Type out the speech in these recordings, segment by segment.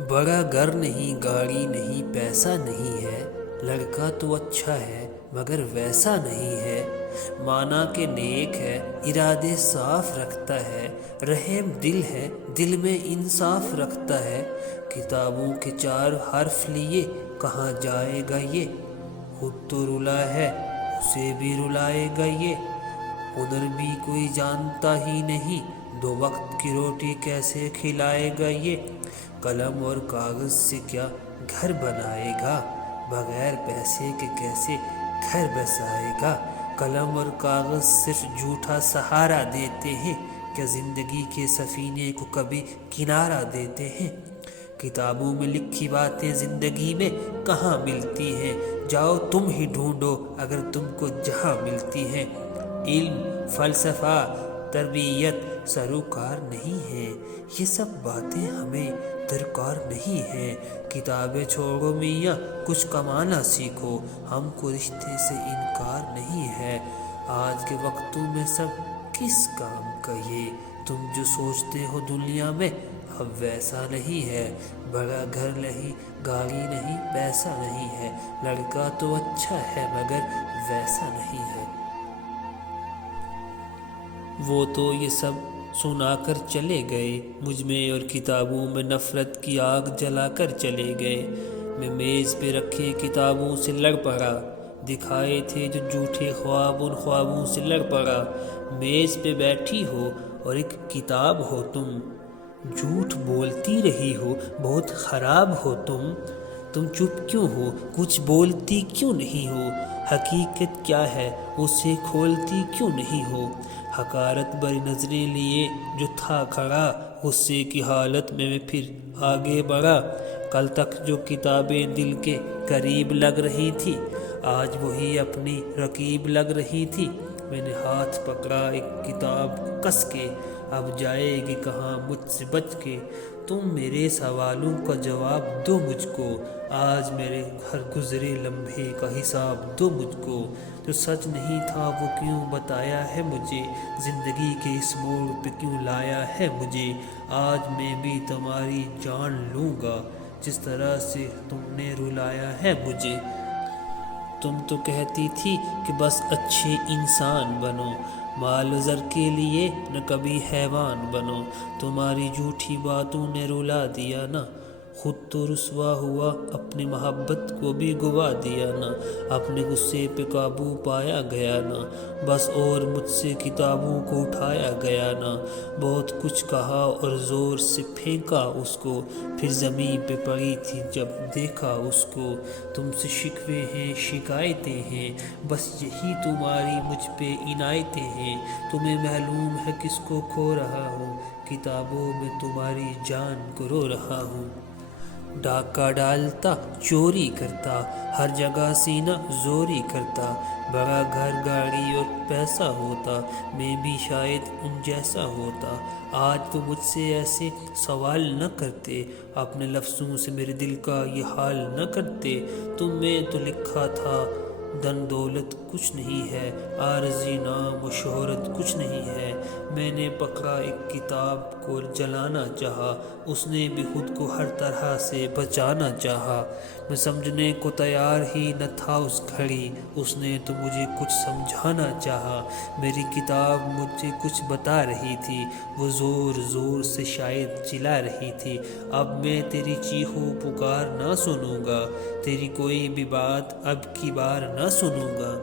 بڑا گھر نہیں، گاڑی نہیں، پیسہ نہیں ہے، لڑکا تو اچھا ہے مگر ویسا نہیں ہے۔ مانا کہ نیک ہے، ارادے صاف رکھتا ہے، رحم دل ہے، دل میں انصاف رکھتا ہے۔ کتابوں کے 4 حرف لیے کہاں جائے گا یہ؟ خود تو رلا ہے، اسے بھی رلائے گا یہ۔ ہنر بھی کوئی جانتا ہی نہیں، 2 وقت کی روٹی کیسے کھلائے گا یہ؟ قلم اور کاغذ سے کیا گھر بنائے گا، بغیر پیسے کے کیسے گھر بسائے گا؟ قلم اور کاغذ صرف جھوٹا سہارا دیتے ہیں، کیا زندگی کے سفینے کو کبھی کنارہ دیتے ہیں؟ کتابوں میں لکھی باتیں زندگی میں کہاں ملتی ہیں؟ جاؤ تم ہی ڈھونڈو اگر تم کو جہاں ملتی ہیں۔ علم، فلسفہ، تربیت سروکار نہیں ہے، یہ سب باتیں ہمیں درکار نہیں ہیں۔ کتابیں چھوڑو میاں، کچھ کمانا سیکھو، ہم کو رشتے سے انکار نہیں ہے۔ آج کے وقتوں میں سب کس کام کا یہ؟ تم جو سوچتے ہو دنیا میں اب ویسا نہیں ہے۔ بڑا گھر نہیں، گاڑی نہیں، پیسہ نہیں ہے، لڑکا تو اچھا ہے مگر ویسا نہیں ہے۔ وہ تو یہ سب سنا کر چلے گئے، مجھ میں اور کتابوں میں نفرت کی آگ جلا کر چلے گئے۔ میں میز پہ رکھے کتابوں سے لڑ پڑا، دکھائے تھے جو جھوٹے خواب ان خوابوں سے لڑ پڑا۔ میز پہ بیٹھی ہو اور ایک کتاب ہو تم، جھوٹ بولتی رہی ہو، بہت خراب ہو تم چپ کیوں ہو، کچھ بولتی کیوں نہیں ہو؟ حقیقت کیا ہے اسے کھولتی کیوں نہیں ہو؟ حقارت بری نظریں لیے جو تھا کھڑا، غصے کی حالت میں پھر آگے بڑھا۔ کل تک جو کتابیں دل کے قریب لگ رہی تھی، آج وہی اپنی رقیب لگ رہی تھی۔ میں نے ہاتھ پکڑا ایک کتاب کس کے، اب جائے گی کہاں مجھ سے بچ کے؟ تم میرے سوالوں کا جواب دو مجھ کو، آج میرے ہر گزرے لمحے کا حساب دو مجھ کو۔ جو سچ نہیں تھا وہ کیوں بتایا ہے مجھے، زندگی کے اس موڑ پہ کیوں لایا ہے مجھے؟ آج میں بھی تمہاری جان لوں گا، جس طرح سے تم نے رلایا ہے مجھے۔ تم تو کہتی تھی کہ بس اچھے انسان بنو، مال و زر کے لیے نہ کبھی حیوان بنو۔ تمہاری جھوٹی باتوں نے رلا دیا نا، خود تو رسوا ہوا، اپنی محبت کو بھی گوا دیا نا۔ اپنے غصے پہ قابو پایا گیا نا، بس اور مجھ سے کتابوں کو اٹھایا گیا نا۔ بہت کچھ کہا اور زور سے پھینکا اس کو، پھر زمین پہ پڑی تھی جب دیکھا اس کو۔ تم سے شکوے ہیں، شکایتیں ہیں، بس یہی تمہاری مجھ پہ عنایتیں ہیں۔ تمہیں معلوم ہے کس کو کھو رہا ہوں، کتابوں میں تمہاری جان کو رو رہا ہوں۔ ڈاکہ ڈالتا، چوری کرتا، ہر جگہ سینہ زوری کرتا۔ بڑا گھر، گاڑی اور پیسہ ہوتا، میں بھی شاید ان جیسا ہوتا۔ آج تو مجھ سے ایسے سوال نہ کرتے، اپنے لفظوں سے میرے دل کا یہ حال نہ کرتے۔ تم میں تو لکھا تھا دن دولت کچھ نہیں ہے، عارضی نام و شہرت کچھ نہیں ہے۔ میں نے پکڑا ایک کتاب کو جلانا چاہا، اس نے بھی خود کو ہر طرح سے بچانا چاہا۔ میں سمجھنے کو تیار ہی نہ تھا اس گھڑی، اس نے تو مجھے کچھ سمجھانا چاہا۔ میری کتاب مجھ سے کچھ بتا رہی تھی، وہ زور زور سے شاید چلا رہی تھی۔ اب میں تیری چیخو پکار نہ سنوں گا، تیری کوئی بھی بات اب کی بار نہ سنوں گا۔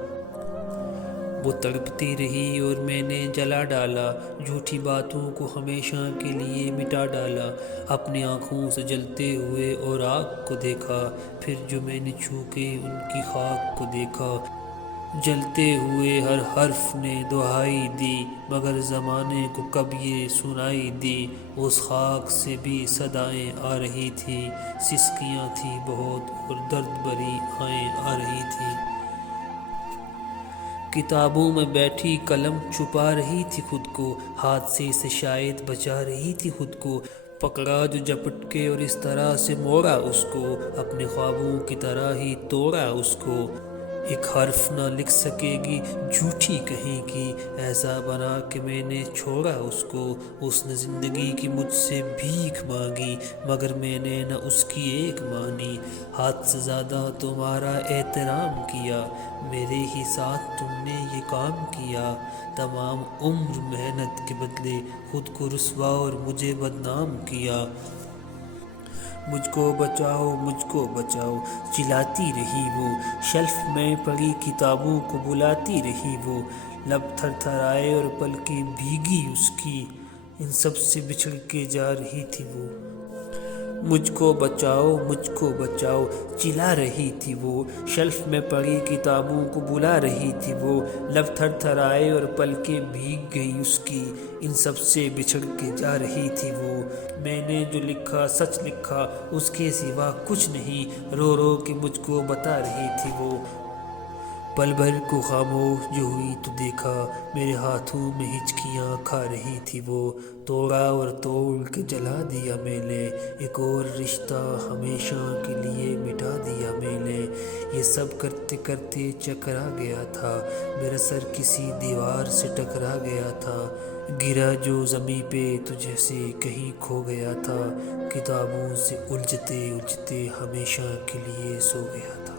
وہ تڑپتی رہی اور میں نے جلا ڈالا، جھوٹی باتوں کو ہمیشہ کے لیے مٹا ڈالا۔ اپنی آنکھوں سے جلتے ہوئے اور آگ کو دیکھا، پھر جو میں نے چھو کے ان کی خاک کو دیکھا۔ جلتے ہوئے ہر حرف نے دہائی دی، مگر زمانے کو کب یہ سنائی دی؟ اس خاک سے بھی صدائیں آ رہی تھیں، سسکیاں تھیں بہت اور درد بھری آہیں آ رہی تھیں۔ کتابوں میں بیٹھی قلم چھپا رہی تھی خود کو، حادثے سے شاید بچا رہی تھی خود کو۔ پکڑا جو جپٹ کے اور اس طرح سے موڑا اس کو، اپنے خوابوں کی طرح ہی توڑا اس کو۔ ایک حرف نہ لکھ سکے گی جھوٹی کہیں کی، ایسا بنا کہ میں نے چھوڑا اس کو۔ اس نے زندگی کی مجھ سے بھیک مانگی، مگر میں نے نہ اس کی ایک مانی۔ حد سے زیادہ تمہارا احترام کیا، میرے ہی ساتھ تم نے یہ کام کیا۔ تمام عمر محنت کے بدلے خود کو رسوا اور مجھے بدنام کیا۔ مجھ کو بچاؤ، مجھ کو بچاؤ چلاتی رہی وہ، شیلف میں پڑی کتابوں کو بلاتی رہی وہ۔ لب تھر تھر آئے اور پلکیں بھیگی اس کی، ان سب سے بچھڑ کے جا رہی تھی وہ۔ مجھ کو بچاؤ، مجھ کو بچاؤ چلا رہی تھی وہ، شیلف میں پڑی کتابوں کو بلا رہی تھی وہ۔ لب تھر تھر آئے اور پلکیں بھیگ گئی اس کی، ان سب سے بچھڑ کے جا رہی تھی وہ۔ میں نے جو لکھا سچ لکھا، اس کے سوا کچھ نہیں، رو رو کے مجھ کو بتا رہی تھی وہ۔ پل بھر کو خاموش جو ہوئی تو دیکھا، میرے ہاتھوں میں ہچکیاں کھا رہی تھی وہ۔ توڑا اور توڑ کے جلا دیا میں نے، ایک اور رشتہ ہمیشہ کے لیے مٹا دیا میں نے۔ یہ سب کرتے کرتے چکرا گیا تھا، میرا سر کسی دیوار سے ٹکرا گیا تھا۔ گرا جو زمیں پہ تو جیسے کہیں کھو گیا تھا، کتابوں سے الجھتے الجھتے ہمیشہ کے لیے سو گیا تھا۔